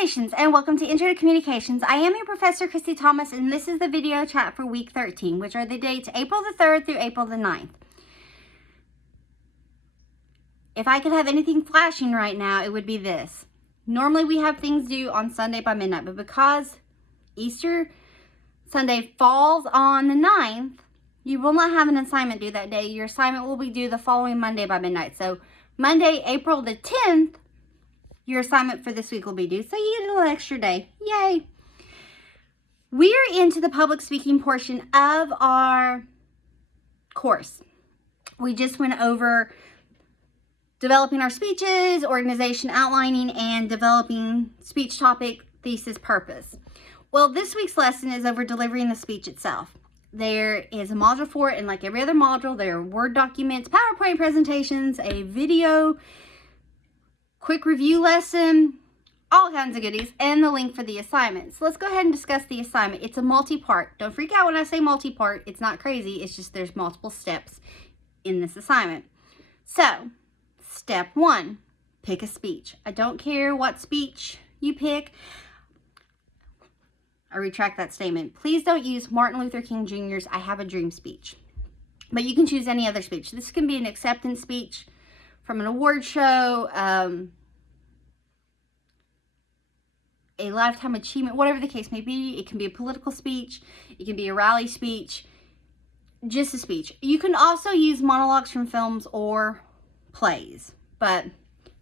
Salutations and welcome to Intro to Communications. I am your Professor Christy Thomas and this is the video chat for week 13, which are the dates April the 3rd through April the 9th. If I could have anything flashing right now, it would be this. Normally we have things due on Sunday by midnight, but because Easter Sunday falls on the 9th, you will not have an assignment due that day. Your assignment will be due the following Monday by midnight. So Monday, April the 10th, your assignment for this week will be due. So you get a little extra day. Yay! We're into the public speaking portion of our course. We just went over developing our speeches, organization outlining, and developing speech topic, thesis, purpose. Well, this week's lesson is over delivering the speech itself. There is a module for it, and like every other module, there are Word documents, PowerPoint presentations, a video, quick review lesson, all kinds of goodies, and the link for the assignment. So let's go ahead and discuss the assignment. It's a multi-part. Don't freak out when I say multi-part. It's not crazy. It's just there's multiple steps in this assignment. So, step 1, pick a speech. I don't care what speech you pick. I retract that statement. Please don't use Martin Luther King Jr.'s I Have a Dream speech. But you can choose any other speech. This can be an acceptance speech from an award show, a lifetime achievement, whatever the case may be. It can be a political speech. It can be a rally speech. Just a speech. You can also use monologues from films or plays, but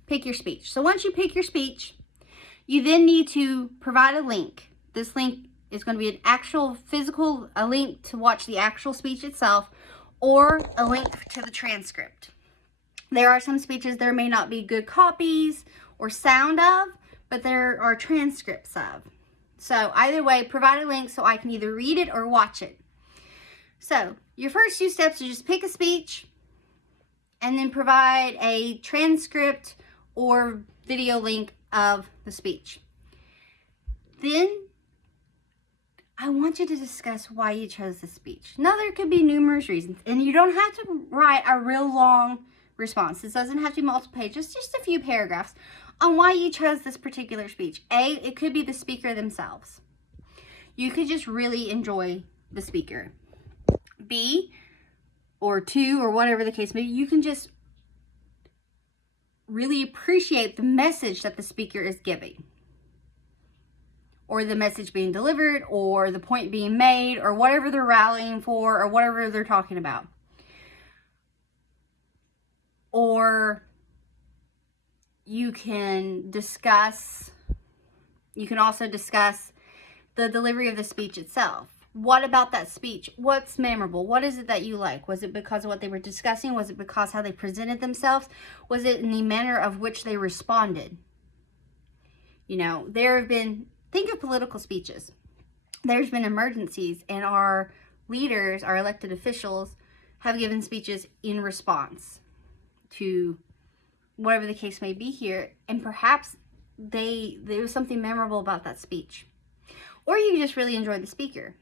pick your speech. So once you pick your speech, you then need to provide a link. This link is going to be an actual physical, a link to watch the actual speech itself, or a link to the transcript. There are some speeches there may not be good copies or sound of, but there are transcripts of. So either way, provide a link so I can either read it or watch it. So your first 2 steps are just pick a speech and then provide a transcript or video link of the speech. Then I want you to discuss why you chose the speech. Now, there could be numerous reasons, and you don't have to write a real long response. This doesn't have to be multiple pages, just a few paragraphs on why you chose this particular speech. A, it could be the speaker themselves. You could just really enjoy the speaker. B, or 2, or whatever the case may be, you can just really appreciate the message that the speaker is giving, or the message being delivered, or the point being made, or whatever they're rallying for, or whatever they're talking about. Or you can also discuss the delivery of the speech itself. What about that speech? What's memorable? What is it that you like? Was it because of what they were discussing? Was it because how they presented themselves? Was it in the manner of which they responded? You know, there have been, think of political speeches. There's been emergencies and our leaders, our elected officials, have given speeches in response to whatever the case may be here, and perhaps there was something memorable about that speech. Or you just really enjoyed the speaker.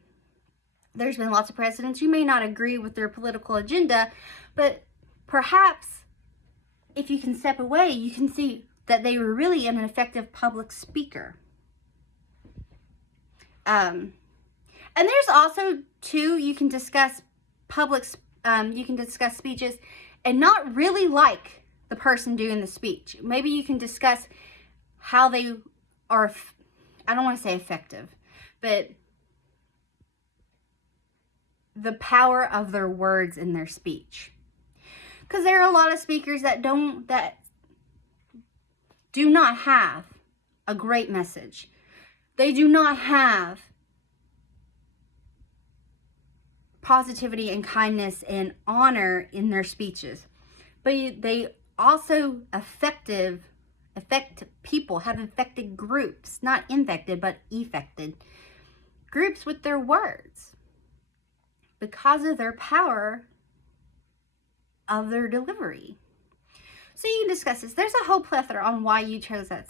There's been lots of presidents, you may not agree with their political agenda, but perhaps if you can step away, you can see that they were really an effective public speaker. And there's also, too, you can discuss speeches and not really like the person doing the speech. Maybe you can discuss how they are, I don't want to say effective, but the power of their words in their speech. Because there are a lot of speakers that do not have a great message. They do not have positivity and kindness and honor in their speeches. But they also affect people, have affected groups, not infected, but affected groups with their words because of their power of their delivery. So you can discuss this. There's a whole plethora on why you chose the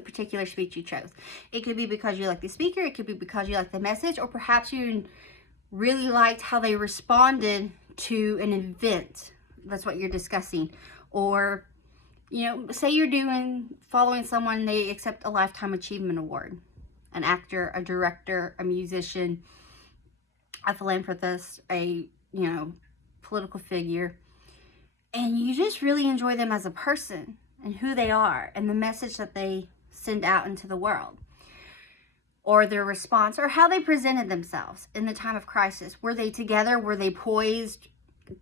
particular speech you chose. It could be because you like the speaker, it could be because you like the message, or perhaps you really liked how they responded to an event. That's what you're discussing. Or You know, say you're following someone, they accept a Lifetime Achievement Award. An actor, a director, a musician, a philanthropist, a, political figure. And you just really enjoy them as a person and who they are and the message that they send out into the world. Or their response, or how they presented themselves in the time of crisis. Were they together? Were they poised?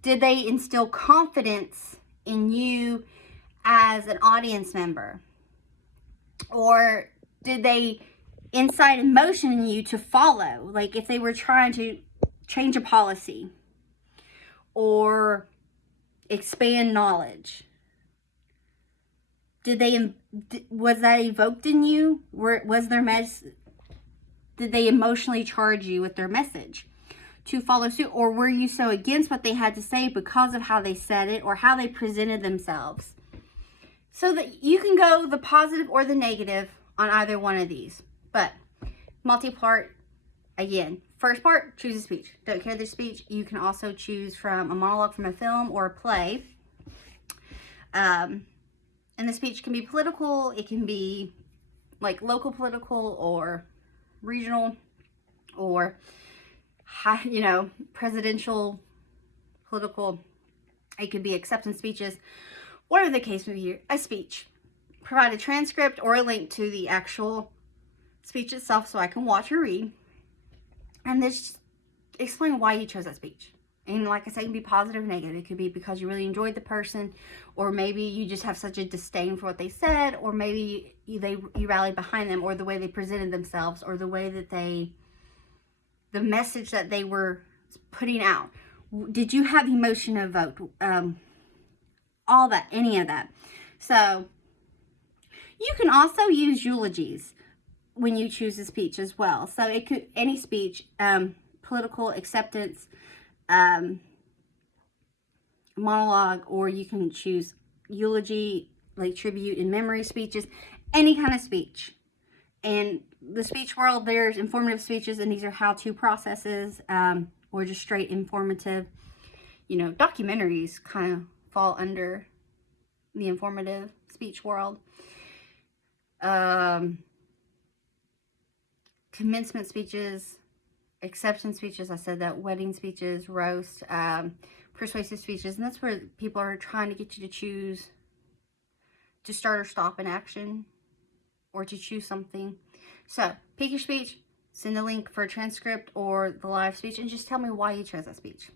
Did they instill confidence in you as an audience member? Or did they incite emotion in you to follow? Like if they were trying to change a policy or expand knowledge. Was that evoked in you? Did they emotionally charge you with their message to follow suit? Or were you so against what they had to say because of how they said it or how they presented themselves? So that you can go the positive or the negative on either one of these. But multi-part, again, first part, choose a speech. Don't care the speech. You can also choose from a monologue from a film or a play. And the speech can be political. It can be like local political or regional or presidential, political. It could be acceptance speeches, whatever the case may be. A speech. Provide a transcript or a link to the actual speech itself so I can watch or read, and just explain why you chose that speech. And like I said, it can be positive or negative. It could be because you really enjoyed the person, or maybe you just have such a disdain for what they said, or maybe you rallied behind them, or the way they presented themselves, or the way that the message that they were putting out. Did you have emotion evoked? All that, any of that. So you can also use eulogies when you choose a speech as well. So it could, any speech, political, acceptance, monologue, or you can choose eulogy, like tribute and memory speeches, any kind of speech. And the speech world, there's informative speeches, and these are how-to processes, or just straight informative. Documentaries kind of fall under the informative speech world. Commencement speeches, acceptance speeches, I said that, wedding speeches, roast, persuasive speeches, and that's where people are trying to get you to choose to start or stop an action or to choose something. So pick your speech, send a link for a transcript or the live speech, and just tell me why you chose that speech.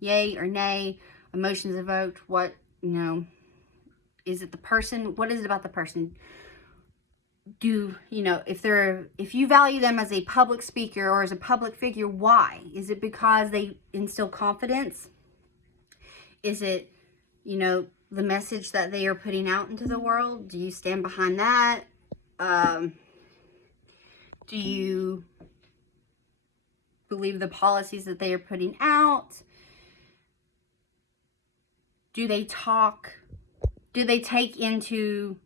Yay or nay, emotions evoked, what, is it the person? What is it about the person? If you value them as a public speaker or as a public figure, why? Is it because they instill confidence? Is it, the message that they are putting out into the world? Do you stand behind that? Do you believe the policies that they are putting out? Do they take into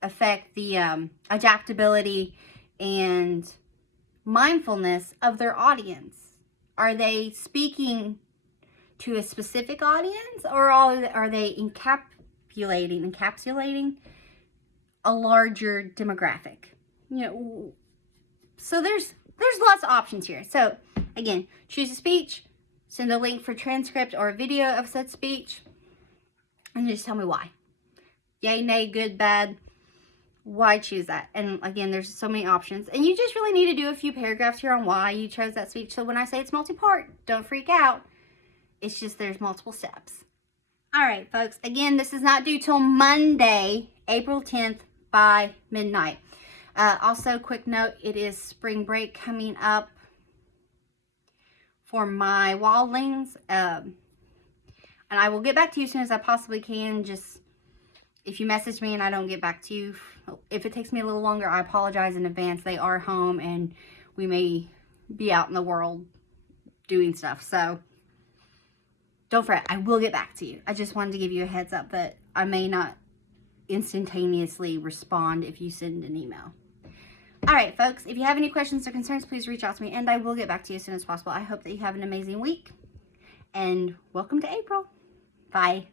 affect the adaptability and mindfulness of their audience? Are they speaking to a specific audience, or are they encapsulating a larger demographic? So there's lots of options here. So again, choose a speech, send a link for transcript or a video of said speech, and just tell me why. Yay, nay, good, bad. Why choose that? And again, there's so many options, and you just really need to do a few paragraphs here on why you chose that speech. So when I say it's multi-part, don't freak out. It's just there's multiple steps. All right, folks. Again, this is not due till Monday, April 10th by midnight. Also, quick note, it is spring break coming up for my wildlings. And I will get back to you as soon as I possibly can. Just if you message me and I don't get back to you, if it takes me a little longer, I apologize in advance. They are home and we may be out in the world doing stuff. So don't fret, I will get back to you. I just wanted to give you a heads up that I may not instantaneously respond if you send an email. All right, folks, if you have any questions or concerns, please reach out to me and I will get back to you as soon as possible. I hope that you have an amazing week and welcome to April. Bye.